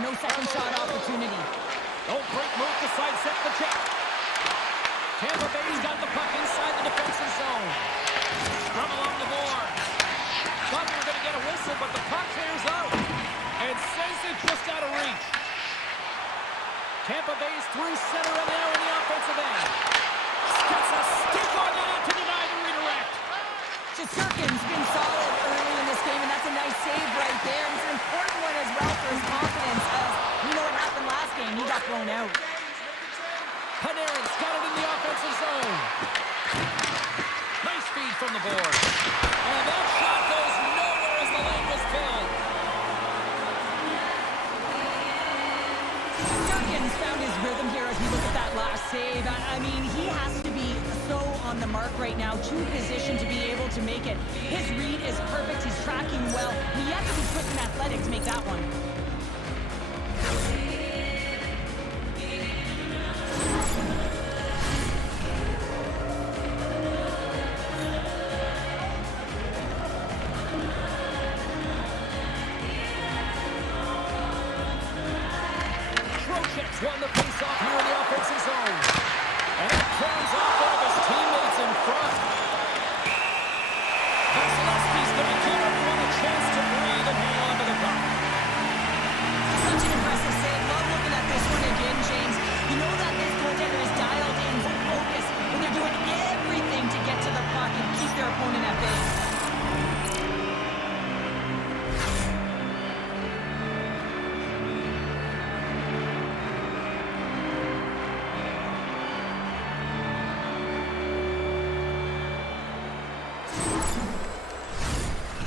no second shot opportunity. Oh, great move to sidestep the check. Tampa Bay's got the puck inside the defensive zone. From along the board. Thought they were going to get a whistle, but the puck clears out. And sends it just out of reach. Tampa Bay's through center and now in the offensive end. Gets a stick on that to deny the redirect. Shesterkin's been solid early in this game, and that's a nice save right there. It's an important one as well for his confidence, as we know what happened last game. He got thrown out. Panarin's got it in the offensive zone. Nice feed from the board. And that shot goes nowhere as the lane was filled. Shesterkin's found his rhythm here as we look at that last save. I mean, he has to be so on the mark right now, to position to be able to make it. His read is perfect. He's tracking well. He has to be quick and athletic to make that one. Won the face-off here in the offensive zone. And it carries off one of his teammates in front. Vasilevsky's going to give everyone a chance to breathe and hang on to the puck. Such an impressive save. Love looking at this one again, James. You know that this goaltender is dialed in, focused, when they're doing everything to get to the puck and keep their opponent at bay.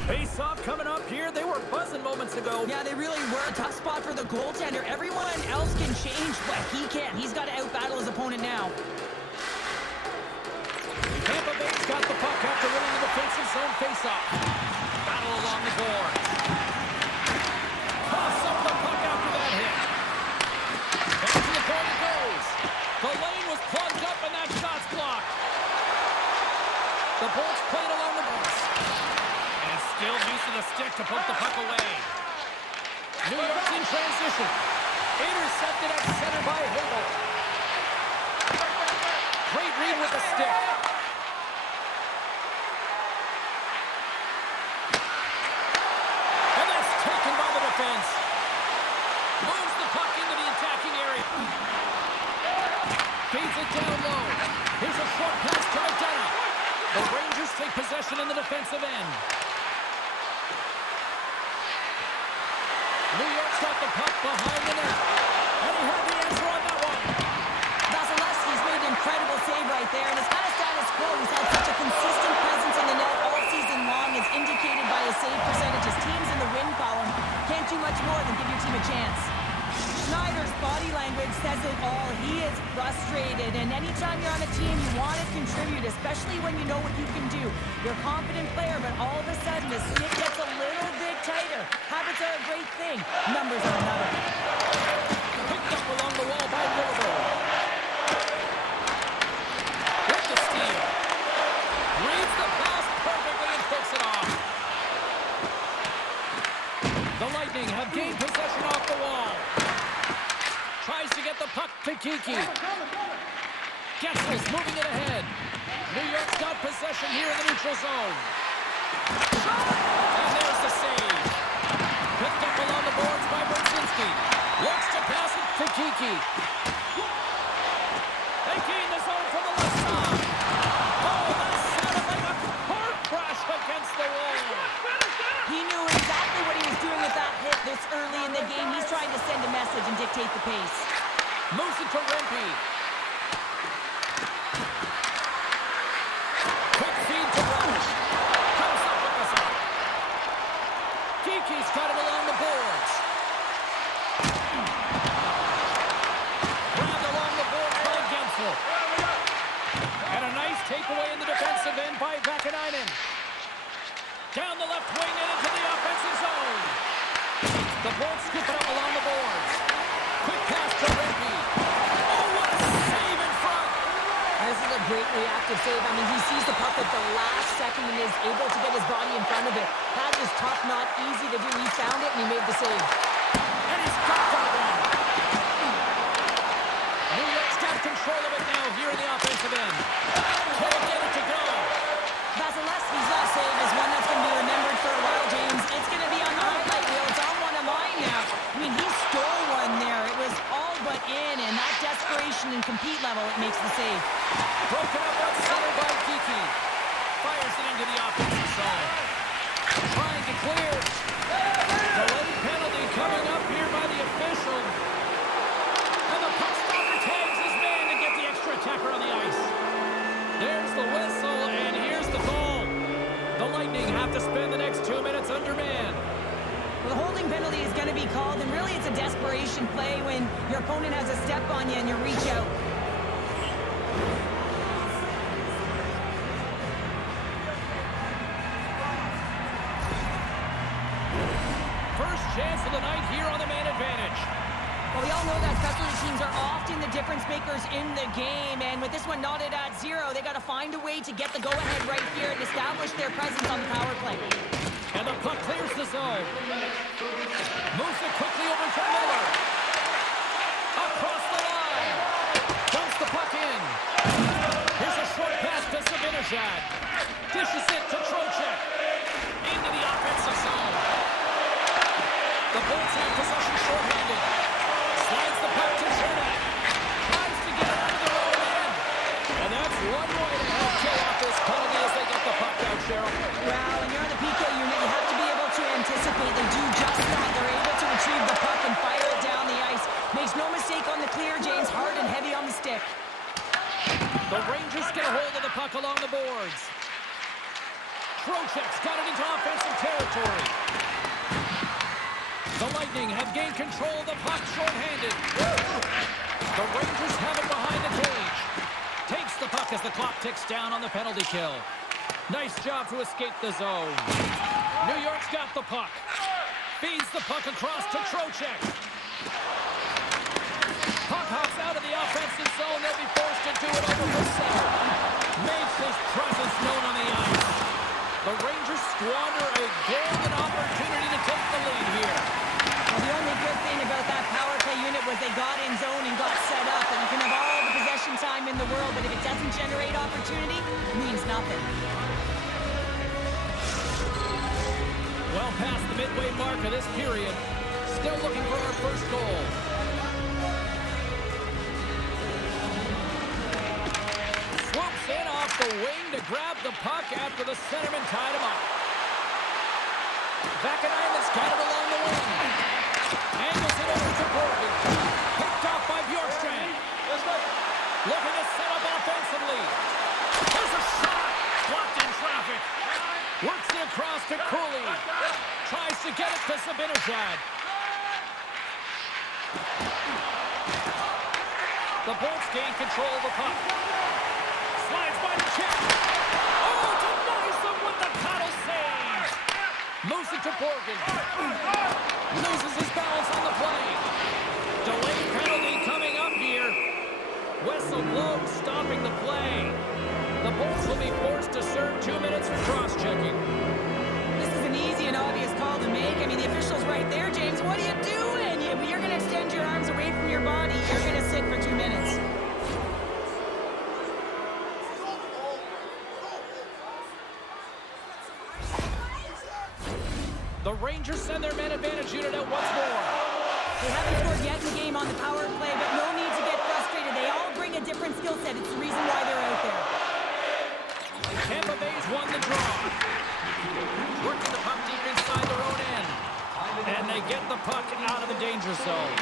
Face-off coming up here. They were buzzing moments ago. Yeah, they really were. A tough spot for the goaltender. Everyone else can change, but he can't. He's got to out-battle his opponent now. Tampa Bay's got the puck after winning the defensive zone face-off. Battle along the board. Toss up the puck after that hit. Back to the goal it goes. The lane was plugged up and that shot's blocked. The Bolts played along the boards. Still use of the stick to poke the puck away. New York's in transition. Intercepted at center by Hagel. Great read with the stick. And that's taken by the defense. Moves the puck into the attacking area. Feeds it down low. Here's a short pass to McDonough. The Rangers take possession in the defensive end. New York's got the puck behind the net. And he had the answer on that one. Vasilevsky's made an incredible save right there, and it's kind of status quo. He's had such a consistent presence in the net all season long, as indicated by his save percentages. Teams in the win column can't do much more than give your team a chance. Schneider's body language says it all. He is frustrated, and anytime you're on a team, you want to contribute, especially when you know what you can do. You're a confident player, but all of a sudden, the stick gets a little bit tighter. Habits are a great thing. Numbers are another. Picked up along the wall by Wilbur. With the steal. Reads the pass perfectly and takes it off. The Lightning have gained possession off the wall. Tries to get the puck to Kiki. Getzel's moving it ahead. New York's got possession here in the neutral zone. And there's the save. Picked up along the boards by Brzezinski. Looks to pass it to Kiki. They gain the zone from the left side. Oh, that sounded like a car crash against the wall. He knew exactly what he was doing with that hit this early in the game. He's trying to send a message and dictate the pace. Moves it to Rempe. Quick feed to Rush. Comes up with the zone. Kiki's got it along the boards. Grabbed along the boards by Gensel. And a nice takeaway in the defensive end by Vakanainen. Down the left wing and into the offensive zone. The Bolts scoop it up along the boards. Quick pass to Rempe. Oh, what a save in front. This is a great reactive save. I mean, he sees the puck at the last second and is able to get his body in front of it. That is tough, not easy to do. He found it and he made the save. And he's got the desperation and compete level, it makes the save. Broken up on center by Kiki. Fires it into the offensive zone. Trying to clear. Delayed penalty coming up here by the official. And the puck stopper tags his man to get the extra attacker on the ice. There's the whistle, and here's the goal. The Lightning have to spend the next 2 minutes undermanned. Well, the holding penalty is going to be called, and really it's a desperation play when your opponent has a step on you and you reach out. First chance of the night here on the man advantage. Well, we all know that specialty teams are often the difference makers in the game, and with this one knotted at 0, they got to find a way to get the go-ahead right here and establish their presence on the power play. And the puck clears the zone. Moves it quickly over to Miller. Across the line. Dumps the puck in. Here's a short pass to Zibanejad. Dishes it to Trocheck. Into the offensive zone. The Bolts have possession shorthanded. Slides the puck to Cernak. Tries to get it out of the road end. And that's one way to help kill off this penalty as they get the puck out, Cheryl. Well, when you're on the PK unit, you have to be able to anticipate. They do just that. They're able to retrieve the puck and fire it down the ice. Makes no mistake on the clear, James. Hard and heavy on the stick. The Rangers get a hold of the puck along the boards. Trocheck's got it into offensive territory. The Lightning have gained control of the puck shorthanded. The Rangers have it behind the cage. Takes the puck as the clock ticks down on the penalty kill. Nice job to escape the zone. New York's got the puck. Feeds the puck across to Trocheck. Puck hops out of the offensive zone. They'll be forced to do it over the center. Makes his presence known on the ice. The Rangers squander a golden opportunity to take the lead here. Well, the only good thing about that power play unit was they got in zone and got set up. And you can have all the possession time in the world, but if it doesn't generate opportunity, it means nothing. Well past the midway mark of this period. Still looking for our first goal. Swoops in off the wing to grab the puck after the centerman tied him up. Vakanainen's got it along the wing. Angles it over to Borgen. Picked off by Bjorkstrand. Looking to set up offensively. There's a shot. Blocked in traffic. Works it across to Cooley. Tries to get it to Zibanejad. The Bolts gain control of the puck. Slides by the check. Oh, denies them with the paddle save. Moves it to Borgen. Loses his balance on the play. Delayed penalty coming up here. Whistle blows, stopping the play. The Bolts will be forced to serve 2 minutes for cross-checking. This is an easy and obvious call to make. I mean, the official's right there, James. What are you doing? You're going to extend your arms away from your body. You're going to sit for 2 minutes. The Rangers send their man advantage unit out once more. They haven't scored yet in the game on the power play, but no need to get frustrated. They all bring a different skill set. It's the reason why they're out there. Tampa Bay's won the draw. Working the puck deep inside their own end. And they get the puck out of the danger zone.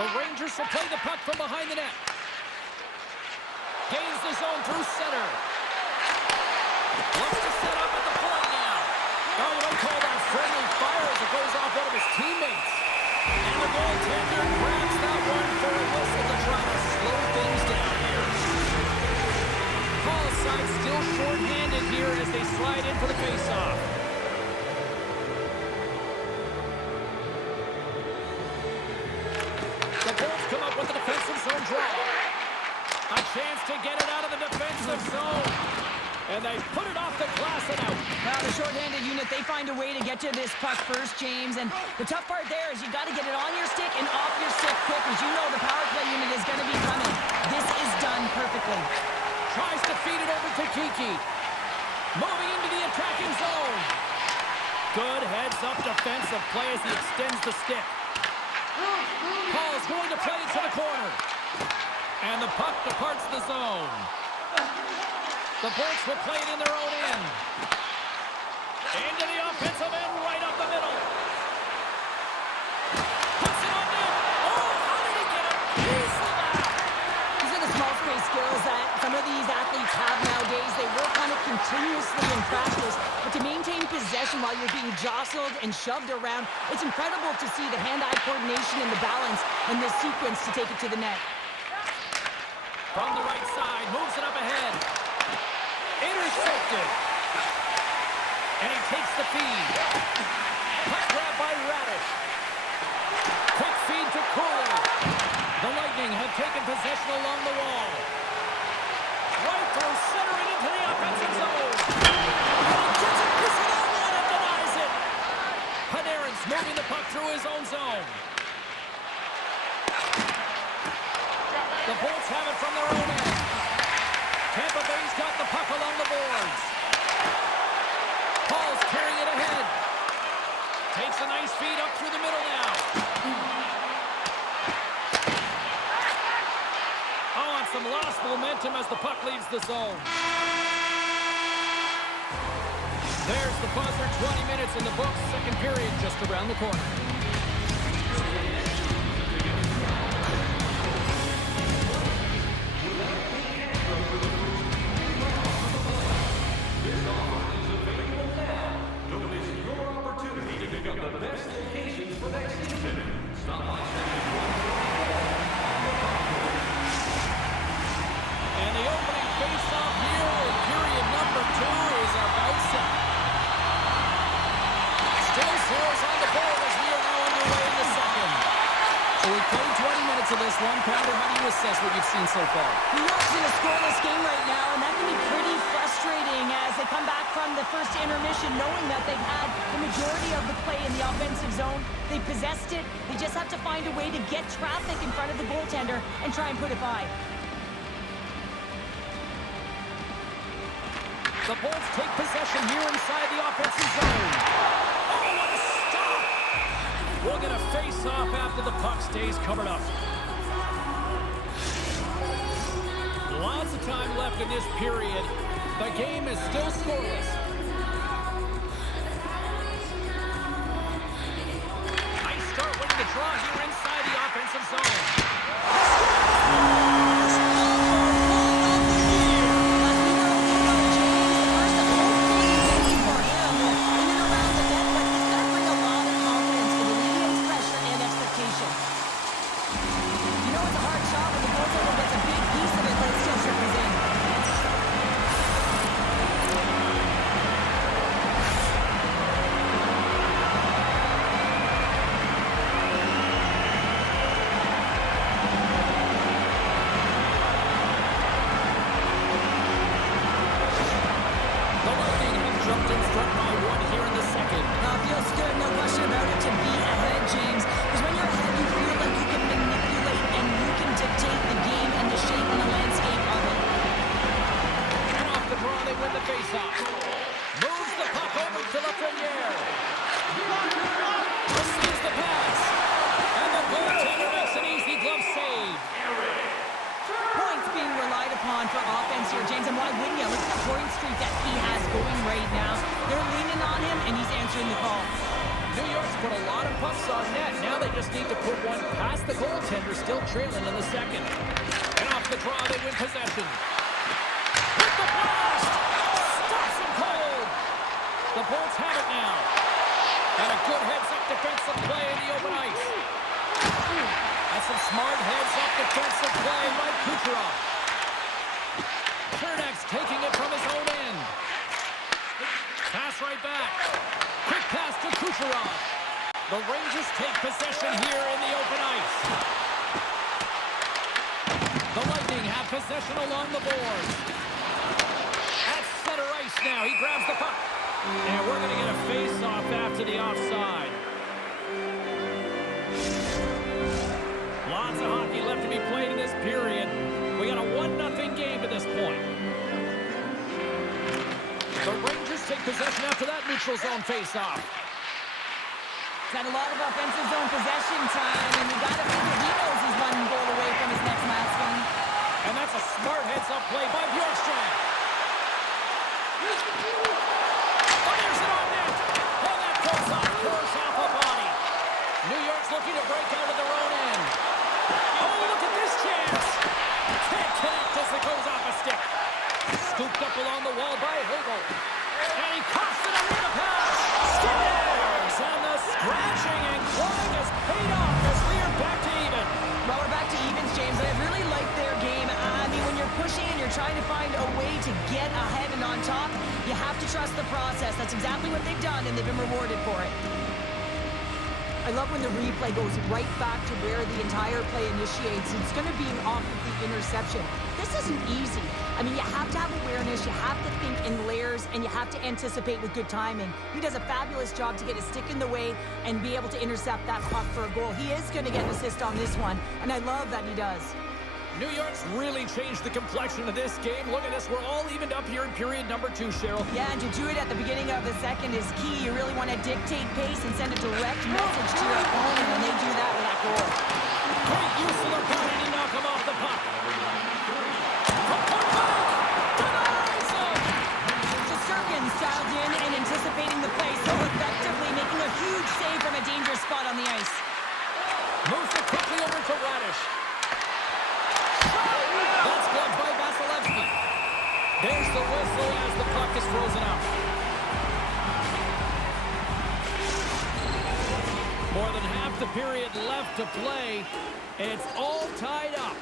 The Rangers will play the puck from behind the net. Gains the zone through center. Looks to set up at the point now. Oh, you might call that friendly fire as it goes off one of his teammates. And the goaltender grabs that one for a whistle to try to slow things down here. Paul's side still short-handed here as they slide in for the face-off. The Bolts come up with the defensive zone draw. A chance to get it out of the defensive zone. And they put it off the glass and out. Well, the shorthanded unit, they find a way to get to this puck first, James. And the tough part there is you got to get it on your stick and off your stick quick, as you know the power play unit is going to be coming. This is done perfectly. Tries to feed it over to Kiki. Moving into the attacking zone. Good heads-up defensive play as he extends the stick. Paul's going to play it to the corner. And the puck departs the zone. The Bolts will play it in their own end. Into the offensive end, right up the middle. Puts it on net. Oh, how did he get a piece of that? These are the small space skills that some of these athletes have nowadays. They work on it continuously in practice, but to maintain possession while you're being jostled and shoved around, it's incredible to see the hand-eye coordination and the balance in this sequence to take it to the net. From the right side, moves it up ahead. Intercepted. And he takes the feed. Puck grab by Radish. Quick feed to Cooley. The Lightning have taken possession along the wall. Right through center and into the offensive zone. And he gets a piece of that one and denies it. Panarin's moving the puck through his own zone. The Bolts have it from their own end. Tampa Bay's got the puck along the boards. Paul's carrying it ahead. Takes a nice feed up through the middle now. Oh, and some lost momentum as the puck leaves the zone. There's the buzzer. 20 minutes in the books. Second period just around the corner. Of this one, Pounder, how do you assess what you've seen so far? New York's in a scoreless game right now, and that can be pretty frustrating as they come back from the first intermission knowing that they've had the majority of the play in the offensive zone. They possessed it. They just have to find a way to get traffic in front of the goaltender and try and put it by. The Bolts take possession here inside the offensive zone. Oh, what a stop! We'll get a face-off after the puck stays covered up. Lots of time left in this period. The game is still scoreless. Nice start winning the draw here inside the offensive zone. For offense here, James, and why wouldn't you? Look at the point streak that he has going right now. They're leaning on him, and he's answering the call. New York's put a lot of pucks on net. Now they just need to put one past the goaltender, still trailing in the second. And off the draw, they win possession. With the blast! Stops him cold! The Bolts have it now. And a good heads-up defensive play in the open ice. That's some smart heads-up defensive play by Kucherov. Kernak's taking it from his own end. Pass right back. Quick pass to Kucherov. The Rangers take possession here in the open ice. The Lightning have possession along the boards. At center ice now. He grabs the puck. And we're going to get a face-off after the offside. Lots of hockey left to be played in this period. We got a 1-0 game to this point. The Rangers take possession after that neutral zone face-off. He's had a lot of offensive zone possession time, and we got to figure he knows he's one goal away from his next milestone. get ahead and on top, you have to trust the process. That's exactly what they've done, and they've been rewarded for it. I love when the replay goes right back to where the entire play initiates. It's going to be off of the interception. This isn't easy. I mean, you have to have awareness, you have to think in layers, and you have to anticipate with good timing. He does a fabulous job to get his stick in the way and be able to intercept that puck for a goal. He is going to get an assist on this one, and I love that he does. New York's really changed the complexion of this game. Look at this. We're all evened up here in period number 2, Cheryl. Yeah, and to do it at the beginning of the second is key. You really want to dictate pace and send a direct message to your opponent, and they do that with that goal. Great use of their body to knock him off the puck. Denies him! Shesterkin's dialed in and anticipating the play so effectively, making a huge save from a dangerous spot on the ice. Moves it quickly over to Radish. That's blocked by Vasilevsky. There's the whistle as the puck is frozen up. More than half the period left to play. It's all tied up.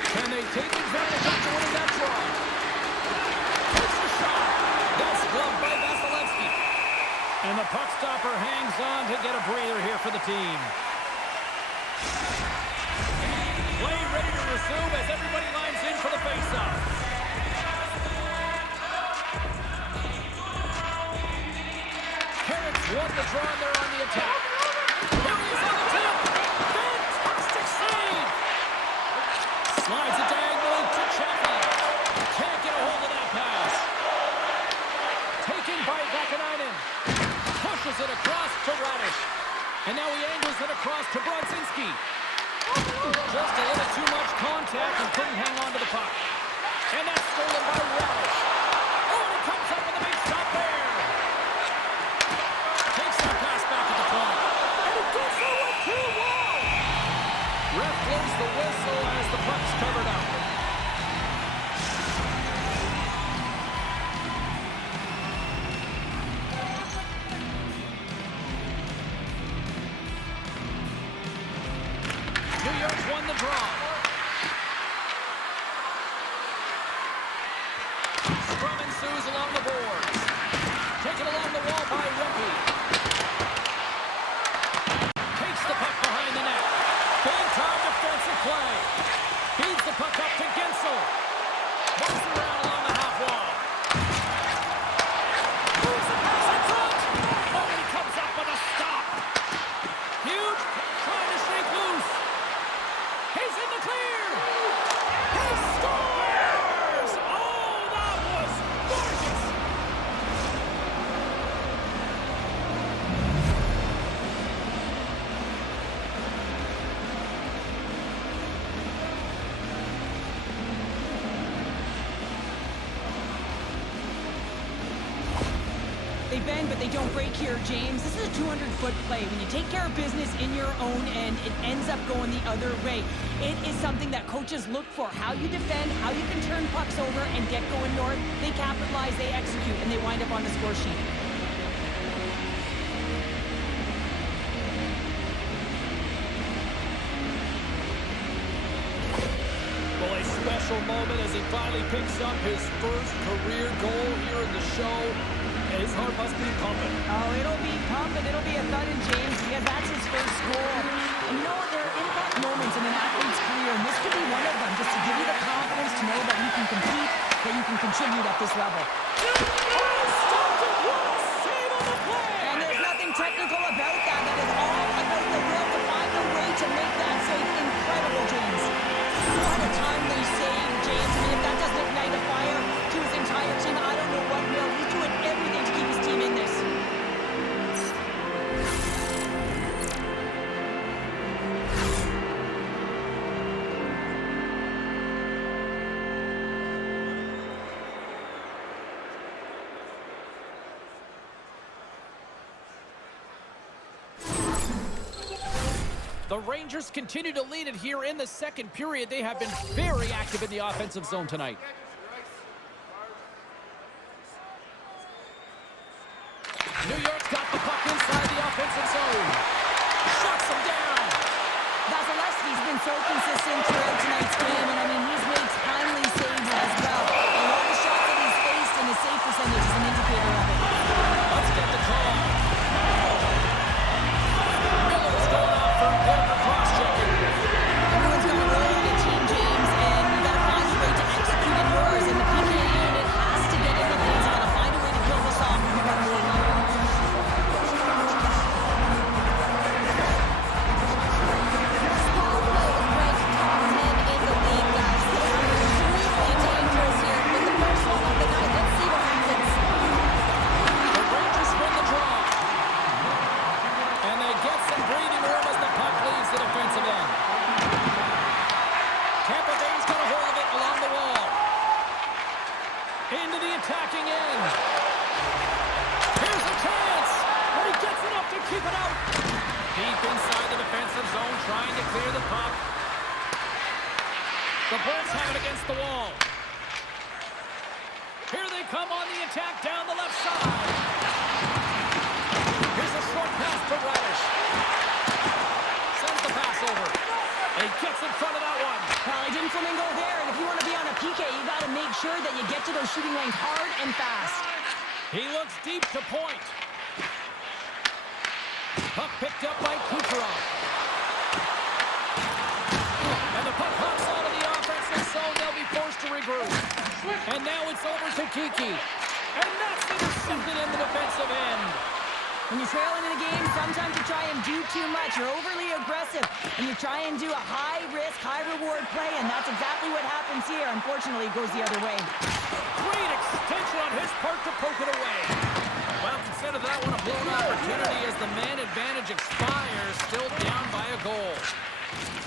Can they take advantage of winning that draw? Takes a shot. That's blocked by Vasilevsky. And the puck stopper hangs on to get a breather here for the team. Play ready to resume as everybody lines in for the faceoff. Carrots won the draw and they're on the attack. Here he is on the tip. Fantastic save. Slides it diagonally to Chaffee. Can't get a hold of that pass. Taken by Vakanainen. Pushes it across to Radish. And now he angles it across to Brodzinski. Just a little too much contact and couldn't hang on to the puck. And that's stolen by Radish. Oh, and he comes up with a big stop there. Takes that pass back at the point. And it goes forward to Wall. Ref blows the whistle as the puck's covered up. New York's won the draw. Scrum ensues along the boards. Taken along the wall by Rempe. Takes the puck behind the net. Big time defensive play. Feeds the puck up to Gensel. Moves around along the half wall. Moves the pass in front. Oh, he comes up with a stop. Huge trying to shake loose. He's in the clear! He scores! Oh, that was gorgeous! They bend, but they don't break here, James. This is a 200-foot play. When you take care of business in your own end, it ends up going the other way. It is something that coaches look for. How you defend, how you can turn pucks over and get going north. They capitalize, they execute, and they wind up on the score sheet. Well, a special moment as he finally picks up his first career goal here in the show. His heart must be pumping. Oh, it'll be pumping. It'll be a thud in James because that's his first goal. And you know, there are impact moments in an athlete's career, and this could be one of them, just to give you the confidence to know that you can compete, that you can contribute at this level. And there's nothing technical about that. That is all about the will to find a way to make that save. Incredible, James. What a timely save, James. I mean, if that doesn't ignite a fire to his entire team, I don't know what will. He's doing everything to keep his team in this. The Rangers continue to lead it here in the second period. They have been very active in the offensive zone tonight. New York's got the puck inside the offensive zone. Shuts them down. Vasilevsky's been so so consistent throughout tonight's game, and I mean, he's made timely saves as well. A lot of shots that he's faced, and his save percentage is an indicator of it. Let's get the call. Miller's going off for cross-checking. Everyone's got a role on the team, James, and you got to find a way to execute in yours, and the PK unit has to get in the phase. You got to find a way to kill this off if you want to win. Tampa Bay's got a hold of it along the wall. Into the attacking end. Here's a chance. And he gets enough to keep it out. Deep inside the defensive zone, trying to clear the puck. The Bulls have it against the wall. Here they come on the attack down the left side. Here's a short pass to Radish. Sends the pass over. He gets in front of that one. Well, he didn't flamingo there, and if you want to be on a PK, you got to make sure that you get to those shooting lanes hard and fast. He looks deep to point. Puck picked up by Kucherov. And the puck hops out of the offensive zone. They'll be forced to regroup. And now it's over to Kiki. And that's intercepted in the defensive end. When you're trailing in a game, sometimes you try and do too much. You're overly aggressive, and you try and do a high-risk, high-reward play, and that's exactly what happens here. Unfortunately, it goes the other way. Great extension on his part to poke it away. Well, consider that one a blown opportunity as the man advantage expires, still down by a goal.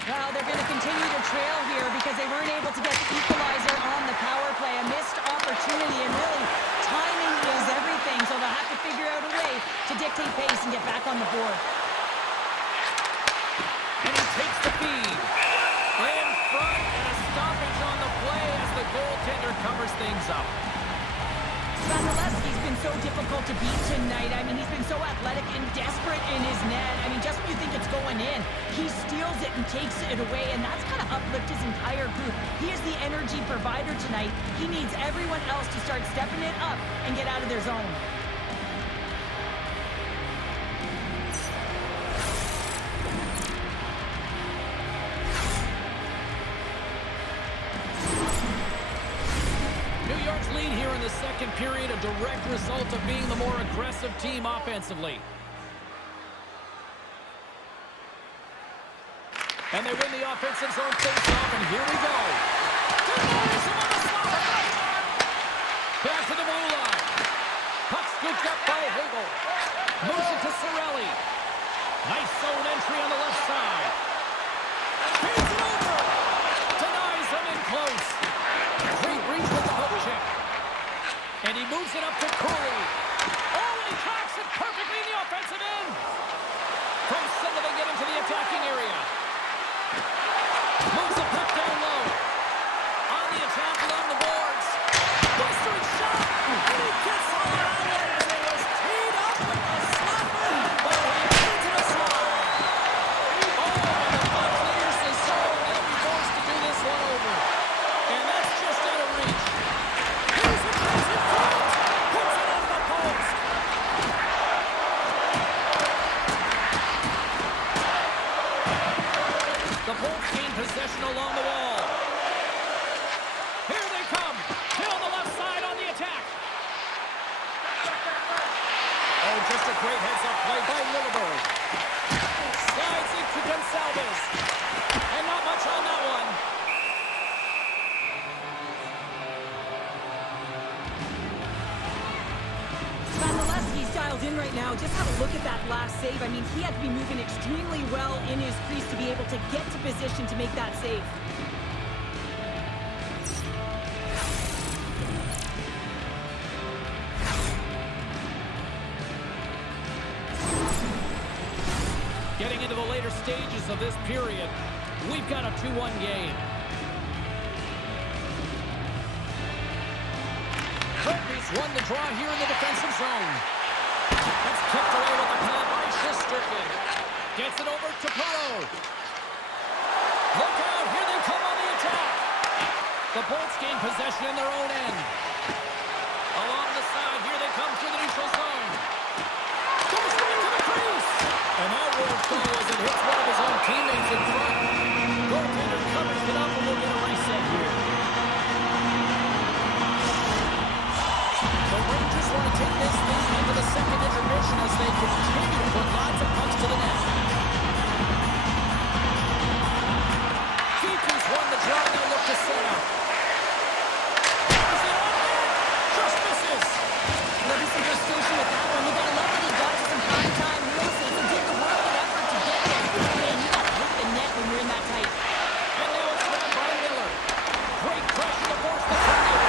Well, they're going to continue to trail here because they weren't able to get the equalizer on the power play. A missed opportunity, and really, timing is everything, so they'll have to figure out a way to dictate pace and get back on the board. And he takes the feed. In front, and a stoppage on the play as the goaltender covers things up. Vasilevsky's been so difficult to beat tonight. I mean, he's been so athletic and desperate in his net. I mean, just when you think it's going in, he steals it and takes it away, and that's kind of uplift his entire group. He is the energy provider tonight. He needs everyone else to start stepping it up and get out of their zone. Lead here in the second period, a direct result of being the more aggressive team offensively. And they win the offensive zone face-off, and here we go. Back to the blue line. Puck scooped up by Hagel. Moves it to Cirelli. Nice zone entry on the left side. Feeds it over. Denies him in close. Great reach with the hook check. And he moves it up to Curry. Oh, he tracks it perfectly in the offensive end. From center, they get into the attacking area. Moves the puck down low. On the attack along the boards. Blistering shot. And he gets all around it as it was teed up with a slapper. But he into the slide. Oh, and the puck clears the zone. They'll be forced to do this one over. And that's just out of reach. Here's a pass in front. Puts it on the post. The Bolts gain possession along the wall. Here they come. Kill the left side on the attack. Oh, just a great heads-up play by Lilleberg. Slides into Gonsalves. And not much on that one. Vasilevsky's dialed in right now. Just have a look at that last save. I mean, he had to be moving extremely well in his crease to be able to get to position to make that save. Getting into the later stages of this period, we've got a 2-1 game. Kirby's won the draw here in the defensive zone. That's kicked away with a pad by Shesterkin. Gets it over to Perreault. Look out. Here they come on the attack. The Bolts gain possession in their own end. Along the side, here they come through the neutral zone. Goes right to the crease. And that won't go as it hits one of his own teammates in front. Goaltender covers it up, and we'll get a reset here. The Rangers want to take this thing into the second intermission as they continue to put lots of pucks to the net. Keeper's won the job, now look to set up. Is it on net? Just misses. There'll be some frustration with that one. You gotta love that he got to some prime time real estate and did the work and effort to get there. Man, you gotta hit the net when you're in that tight. And now it's grabbed by Miller. Great pressure to force the turnover.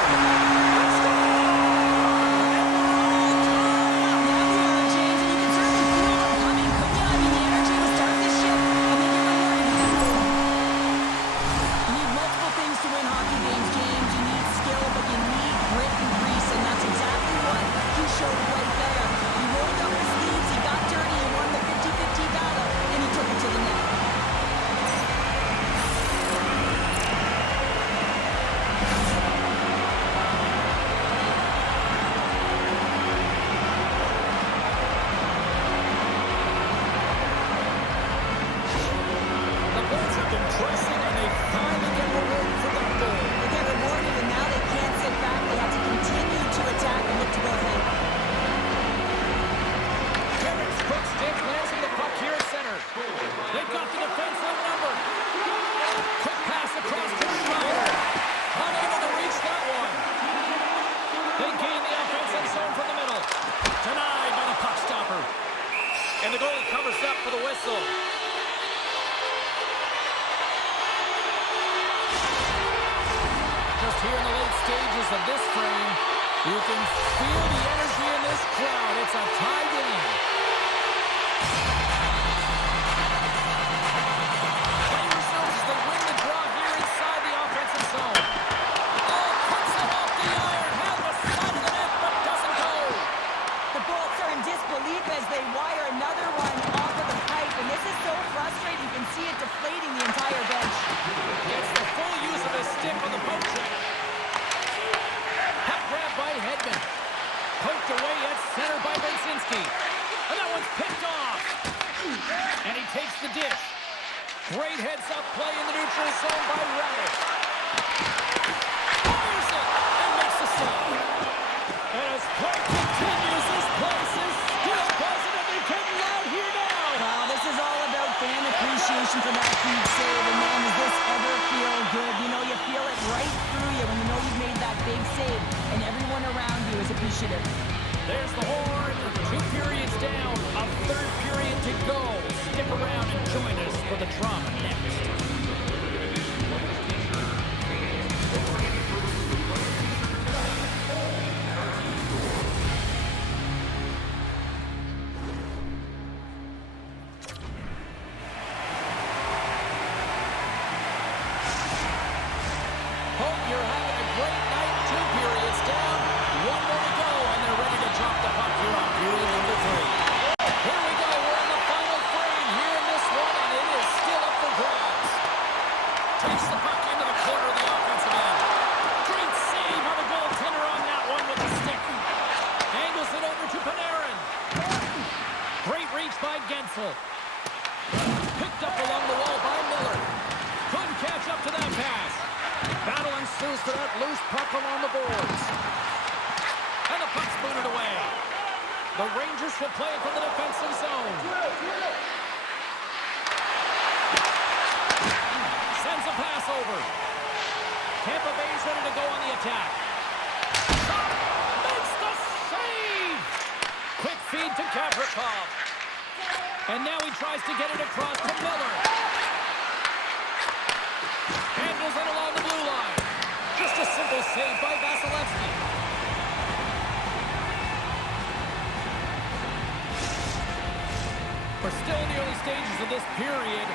And the goalie covers up for the whistle. Just here in the late stages of this frame, you can feel the energy in this crowd. It's a tie game. Players know as they win the draw here inside the offensive zone. Oh, puts it off the iron. Had the side of the net, but doesn't go. The Bolts are in disbelief as they wire another one off of the pipe, and this is so frustrating. You can see it deflating the entire bench. Gets the full use of his stick on the poke check. Puck grabbed by Hedman. Poked away at center by Bensinski. And that one's picked off. And he takes the dish. Great heads-up play in the neutral zone by Radish. Fires it and makes the save. And as play continues, this place is still positively getting loud here now. Wow, this is all about fan appreciation for that huge save. And man, does this ever feel good. You know, you feel it right through you when you know you've made that big save. And everyone around you is appreciative. There's the horn. 2 periods down. A third period to go. Stick around and join us for the drama next. Hope you're having a great night. 2 periods down. 1 more to go, and they're ready to drop the puck here on period number 3. Here we go. We're in the final frame here in this one, and it is still up for grabs. Takes the puck into the corner of the offensive end. Great save on the goaltender on that one with the stick. Angles it over to Panarin. Great reach by Gensel. Picked up along the wall by Miller. Couldn't catch up to that pass. Battle ensues for that loose puck along the boards. And the puck's booted away. The Rangers will play it from the defensive zone. Sends a pass over. Tampa Bay's ready to go on the attack. Makes the save! Quick feed to Gavrikov. And now he tries to get it across to Miller. Handles it along the blue line. Just a simple save by Vasilevsky. We're still in the early stages of this period.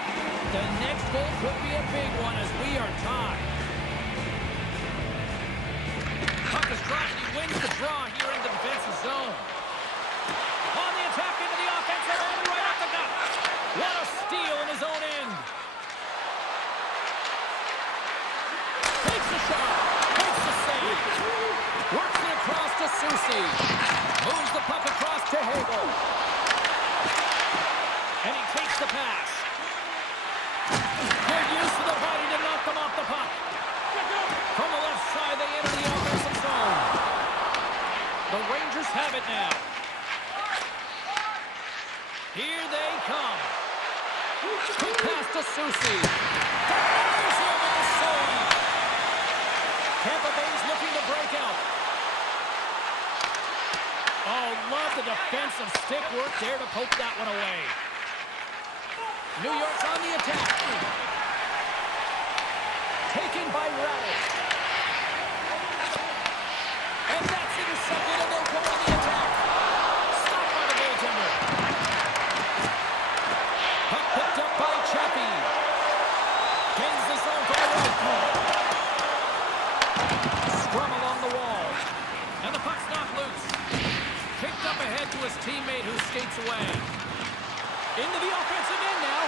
The next goal could be a big one as we are tied. Puck is dropped and he wins the draw here in the defensive zone. On the attack into the offensive end, right up the gut. What a steal in his own end. Soucy. Moves the puck across to Hagel. And he takes the pass. Good use of the body to knock them off the puck. From the left side, they enter the offensive zone. The Rangers have it now. Here they come. Quick pass to Soucy. Tampa Bay's looking to break out. Oh, love the defensive stick work there to poke that one away. New York's on the attack. Taken by Raddish. And that's intercepted, and they'll go on the attack. Stopped by the goaltender. Puck picked up by Chappie. Gains the zone for the right corner. Scrum along the wall. And the puck's knocked loose. Kicked up ahead to his teammate who skates away. Into the offensive end now.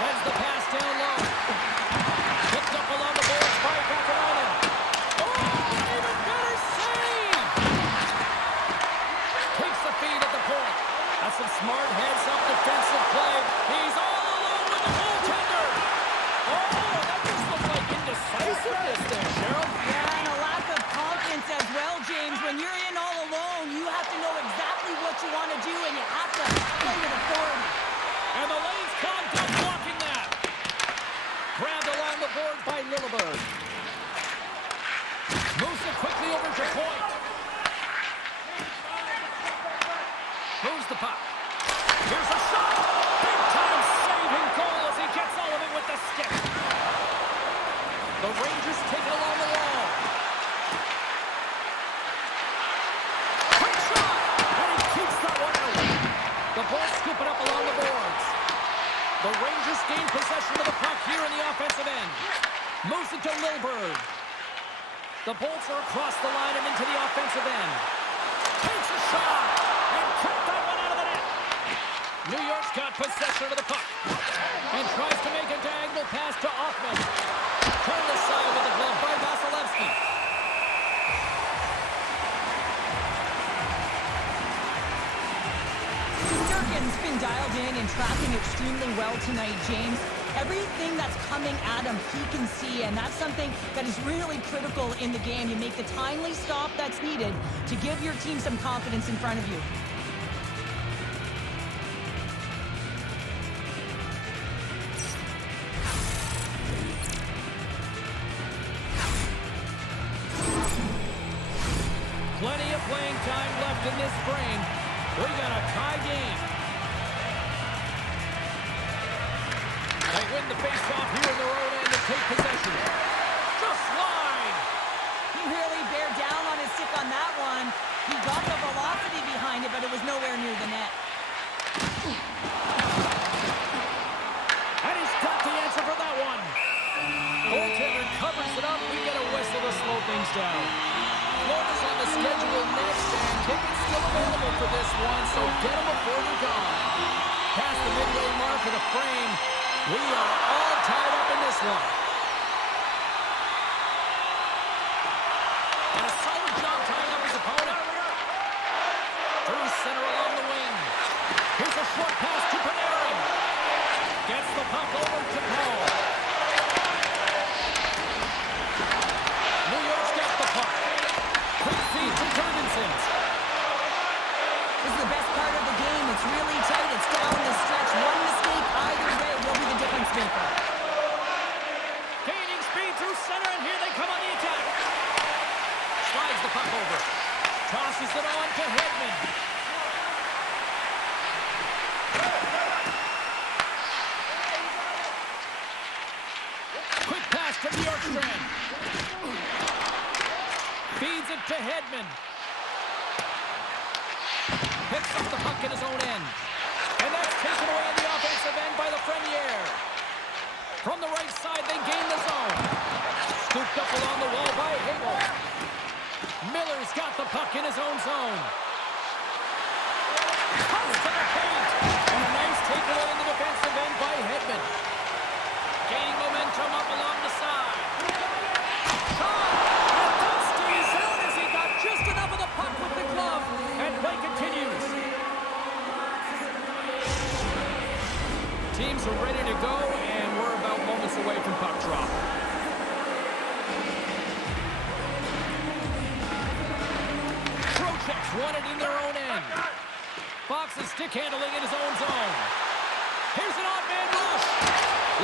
Sends the pass down low. Picked up along the boards by Vacarano. Oh, even better save! Takes the feed at the point. That's some smart heads-up defensive play. He's all alone with the goaltender. Oh, that just looked like indecisiveness there, Cheryl. Yeah, and a lack of confidence as well, James. When you're in all alone, you have to know exactly what you want to do, and you have to play with authority. And the lane's clogged up blocking that. Grabbed along the board by Lilleberg. Moves it quickly over to point. Moves the puck. Here's a shot. Big time saving goal as he gets all of it with the stick. The Rangers take it along the wall. Quick shot. And he keeps that one out. The ball scoop it up along the boards. The Rangers gain possession of the puck here in the offensive end. Moves it to Lilleberg. The Bolts are across the line and into the offensive end. Takes a shot and kicked that one out of the net. New York's got possession of the puck and tries to make a diagonal pass to Hoffman. Turned aside with the glove by Vasilevsky. Durkin's been dialed in and tracking extremely well tonight, James. Everything that's coming at him, he can see, and that's something that is really critical in the game. You make the timely stop that's needed to give your team some confidence in front of you. Plenty of playing time left in this frame. We got a tie game. They win the face-off here in their own end to take possession. Just line. He really bared down on his stick on that one. He got the velocity behind it, but it was nowhere near the net. And he's got the answer for that one. Goaltender covers it up. We get a whistle to slow things down. Florida's on the schedule next, and tickets still available for this one, so get them before they're gone. Past the midway mark of the frame, we are all tied up in this one. And a solid job tying up his opponent. Through center along the wing. Here's a short pass to Panarin. Gets the puck over to Paul. New York's got the puck. Quick feed to Jorgensen. This is the best part of the game. It's really tight. It's down the stretch. One mistake either way will be the difference maker. Gaining speed through center, and here they come on the attack. Slides the puck over. Tosses it on to Hedman. Quick pass to Bjorkstrand. Feeds it to Hedman. Picks up the puck in his own end. And that's taken away in the offensive end by Lafreniere. From the right side, they gain the zone. Scooped up along the wall by Hagel. Miller's got the puck in his own zone. Comes to the paint. And a nice takeaway in the defensive end by Hedman. Gaining momentum up along the side. Shot! And that stays out as he got teams are ready to go, and we're about moments away from puck drop. Trocheck's won it in their own end. Fox is stick handling in his own zone. Here's an odd-man rush.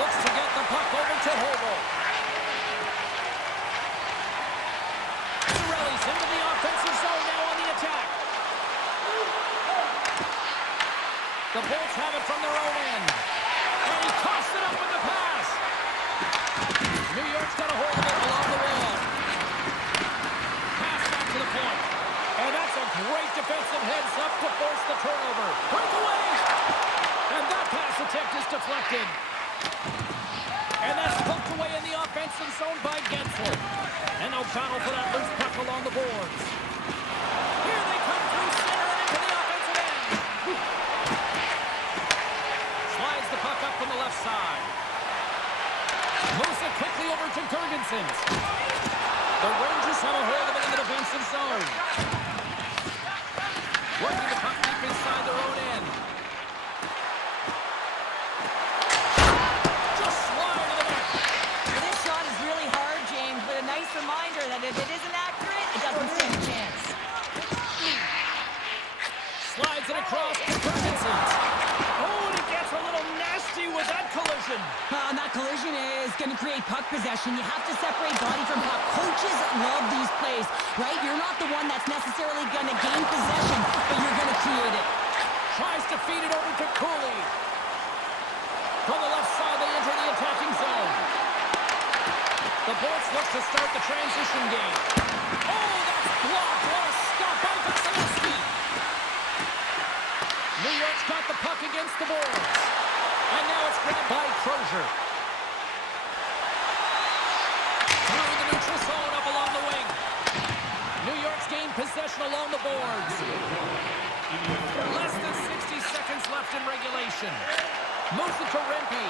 Looks to get the puck over to Hobo. Cirelli's into the offensive zone now on the attack. The Bolts have it from their own end. And he tossed it up with the pass. New York's got a hold of it along the wall. Pass back to the point. And that's a great defensive heads-up to force the turnover. Breakaway! And that pass attempt is deflected. And that's poked away in the offensive zone by Gensel. And no battle for that loose puck along the boards. Here they come through center and into the offensive end. Slides the puck up from the left side. Moves it quickly over to Gergensen. The Rangers have a hold of it in the defensive zone. Working the puck deep inside their own end. Just slide to the net. This shot is really hard, James, but a nice reminder that if it isn't accurate, it doesn't stand a chance. Slides it across to Gergensen. Oh, and it gets a little nasty with that collision. And that collision is going to create puck possession. You have to separate body from puck. Coaches love these plays, right? You're not the one that's necessarily going to gain possession, but you're going to create it. Tries to feed it over to Cooley. From the left side, they enter the attacking zone. The Bolts look to start the transition game. Oh, that's blocked. What a stop by Vasilevsky. New York's got the puck against the boards. And now it's grabbed by Crozier. Through the neutral zone up along the wing. New York's gained possession along the boards. Less than 60 seconds left in regulation. Moves it to Rempe.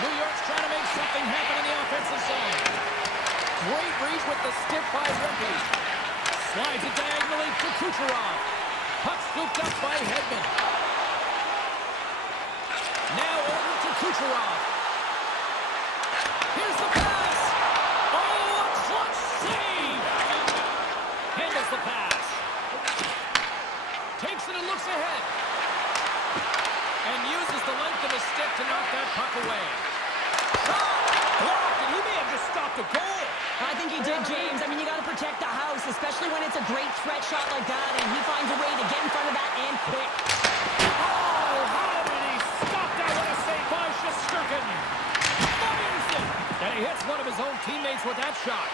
New York's trying to make something happen in the offensive zone. Great reach with the stick by Rempe. Slides it diagonally to Kucherov. Puck scooped up by Hedman. Now over to Kucherov. Here's the pass. Oh, a clutch save. Handles the pass. Takes it and looks ahead. And uses the length of his stick to knock that puck away. Shot! Blocked, and he may have just stopped a goal. I think he did, James. I mean, you got to protect the house, especially when it's a great threat shot like that, and he finds a way to get in front of that and quick. Oh, how did he stop that? What a save by Shesterkin. Fires it. And he hits one of his own teammates with that shot.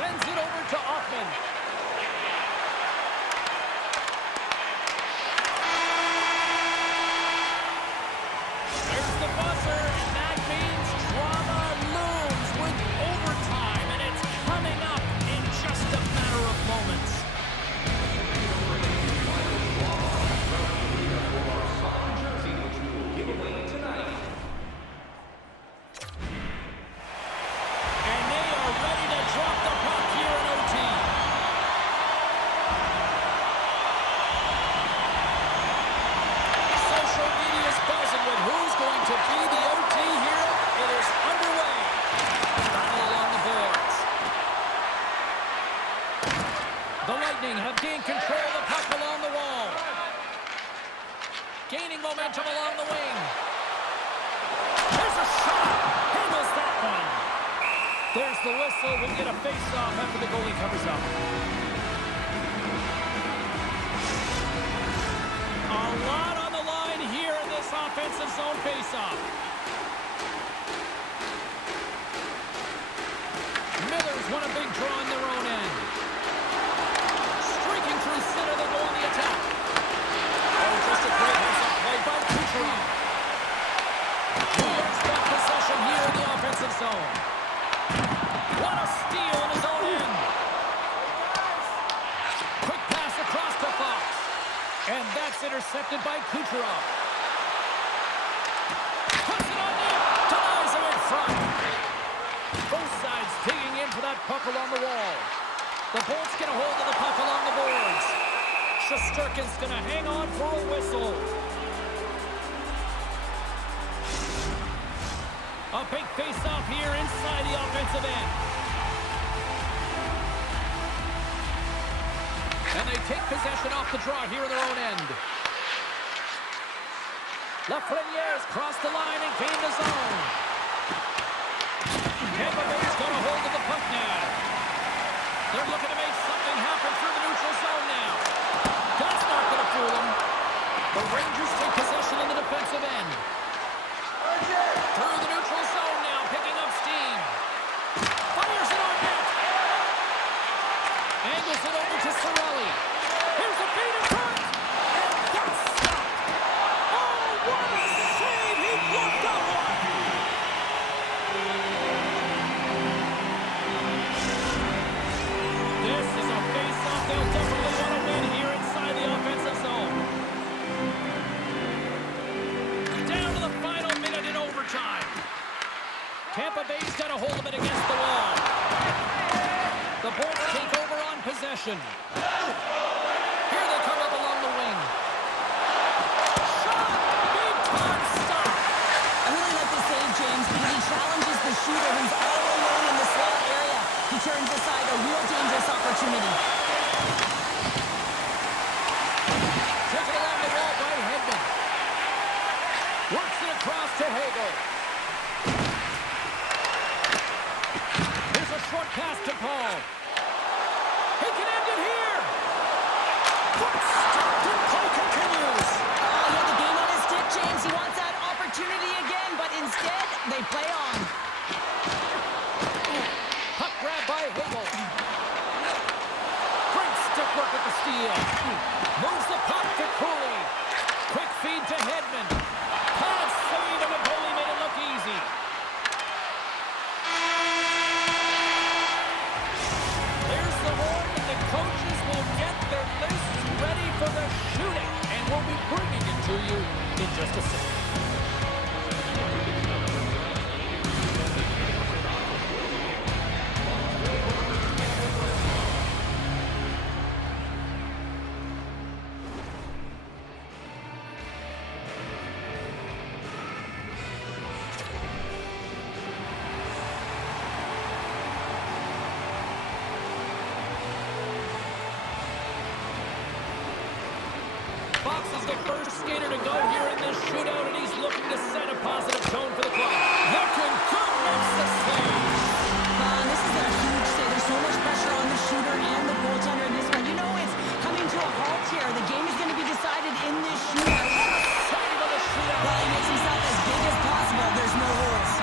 Sends it over to Offman. There's the buzzer, and that means drama looms with overtime, and it's coming up in just a matter of moments. And they are ready to drop the puck here in OT. Social media's buzzing with who's going to be the OT hero. It is underway. Battle along the boards. The Lightning have gained control of the puck along the wall. Gaining momentum along the wing. There's a shot. Handles that one. There's the whistle. We'll get a face-off after the goalie covers up. A lot on the line here in this offensive zone face-off. Miller's won a big draw in their own end. Streaking through center, they go on the attack. Oh, just a great heads-up play by Kucherov. New York's got possession here in the offensive zone. What a steal in his own end. Quick pass across to Fox. And that's intercepted by Kucherov. Puts it on net. Denies him in front. Both sides digging in for that puck along the wall. The Bolts get a hold of the puck along the boards. Shesterkin's going to hang on for a whistle. A big face-off here inside the offensive end. And they take possession off the draw here in their own end. Lafreniere's crossed the line and gained the zone. Tampa Bay's got a hold of the puck now. They're looking to make something happen through the neutral zone now. That's not going to fool them. The Rangers take possession in the defensive end. Through the neutral zone now, picking up steam. Fires it on net. Angles it over to Cirelli. Here's the feed in front. And that's stopped. Oh, what a save. He blocked that one. This is a face-off they'll definitely want to win here inside the offensive zone. Down to the final minute in overtime. Tampa Bay's got a hold of it against the wall. The Bolts take over on possession. Here they come up along the wing. Shot! Big time stop! I really like the save, James, because he challenges the shooter who's all alone in the slot area. He turns aside a real dangerous opportunity. Taken along the wall by Hedman. Works it across to Hagel. Here's a short pass to Paul. He can end it here. Foot stopped and play continues. Oh, he had the game on his stick, James. He wants that opportunity again, but instead, they play on. Puck grab by Hagel. Great stick work at the steal. Moves the puck to Cooley. Quick feed to Hedman. Pass save, and the goalie made it look easy. There's the horn, and the coaches will get their lists ready for the shooting. And we'll be bringing it to you in just a second. Fox is the first skater to go here in this shootout, and he's looking to set a positive tone for the club. Looking good, makes the save. This is a huge save. There's so much pressure on the shooter and the goaltender in this one. You know it's coming to a halt here. The game is going to be decided in this shootout. Save of the shootout. Well, he makes himself as big as possible. There's no holes.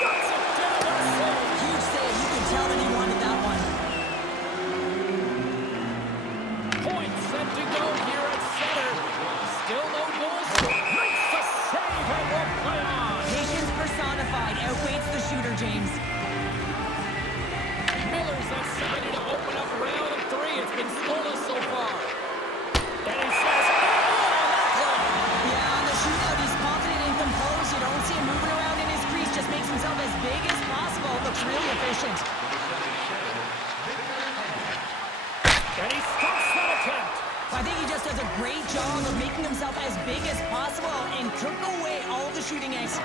Shuts it down with a save. Huge save. You can tell that he wanted that one. Point set to go here at center. Still no goals. Makes the save and will play on. Patience personified outweighs the shooter, James. Miller's excited to open up round three. It's been scoreless so far. And he says, on that play. Yeah, on the shootout, he's confident and composed. You don't see him moving around in his crease. Just makes himself as big as possible. Looks really efficient. And he stops that attempt. I think he just does a great job of making himself as big as possible and cook away all the shooting eggs.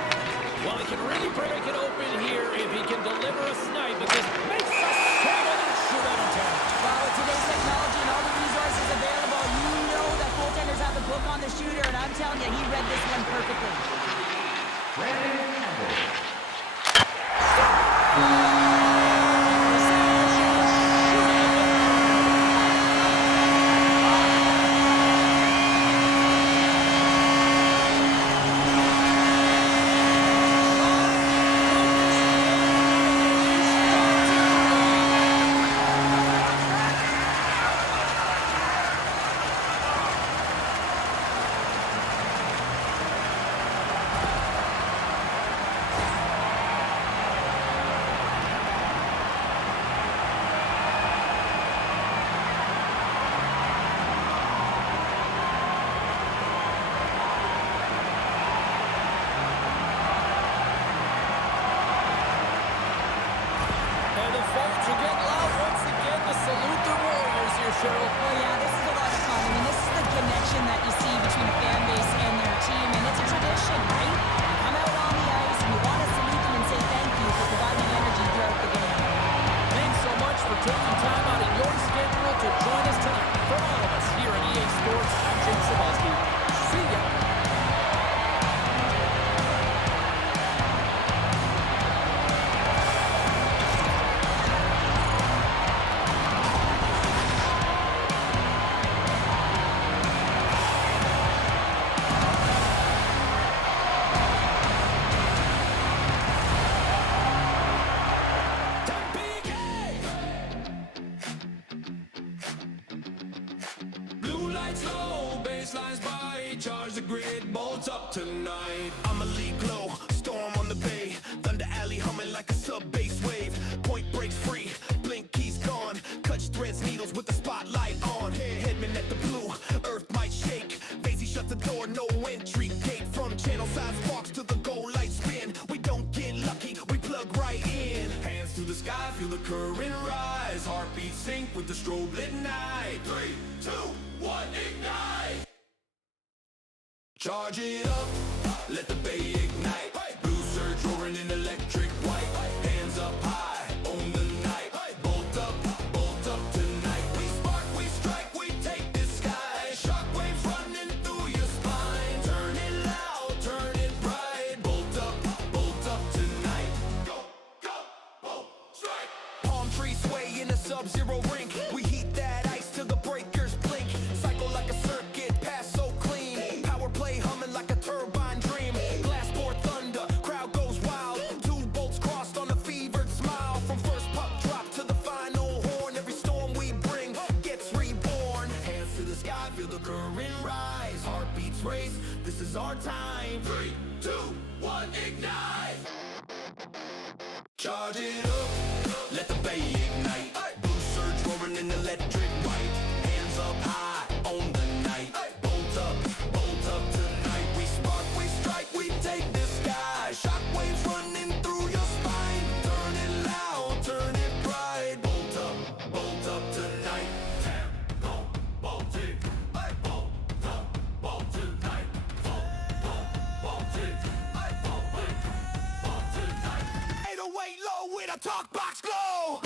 Well, he can really break it open here if he can deliver a snipe, because makes a save on that shootout attempt. Well, with today's technology and all the resources available, you know that goaltenders have a book on the shooter, and I'm telling you, he read this one perfectly. the sky, feel the current rise. Heartbeat sync with the strobe lit night. 3, 2, 1, ignite. Charge it up, let the bay ignite. Blue surge roaring in electric white. Hands up high, own the night. Bolt up tonight. We spark, we strike, we take the sky. Shockwaves running through your spine. Turn it loud, turn it bright. Bolt up tonight. Go, go, bolt, strike. Palm trees sway in a sub-zero rink. We heat that ice till the breakers blink. Cycle like a circuit, pass so clean. Power play humming like a turbine dream. Glass pour thunder, crowd goes wild. 2 bolts crossed on a fevered smile. From first puck drop to the final horn, every storm we bring gets reborn. Hands to the sky, feel the current rise. Heartbeats race, this is our time. 3, 2, 1, ignite. Charge it up, let the bay ignite. Blue surge roaring in electric white. Hands up high, on the night. Bolt up tonight. We spark, we strike, we take the sky. Shockwaves running through your spine. Turn it loud, turn it bright. Bolt up tonight. Tampa, bolted. Bolt tonight. Bolted. Bolt tonight. 808 low with a talk box glow.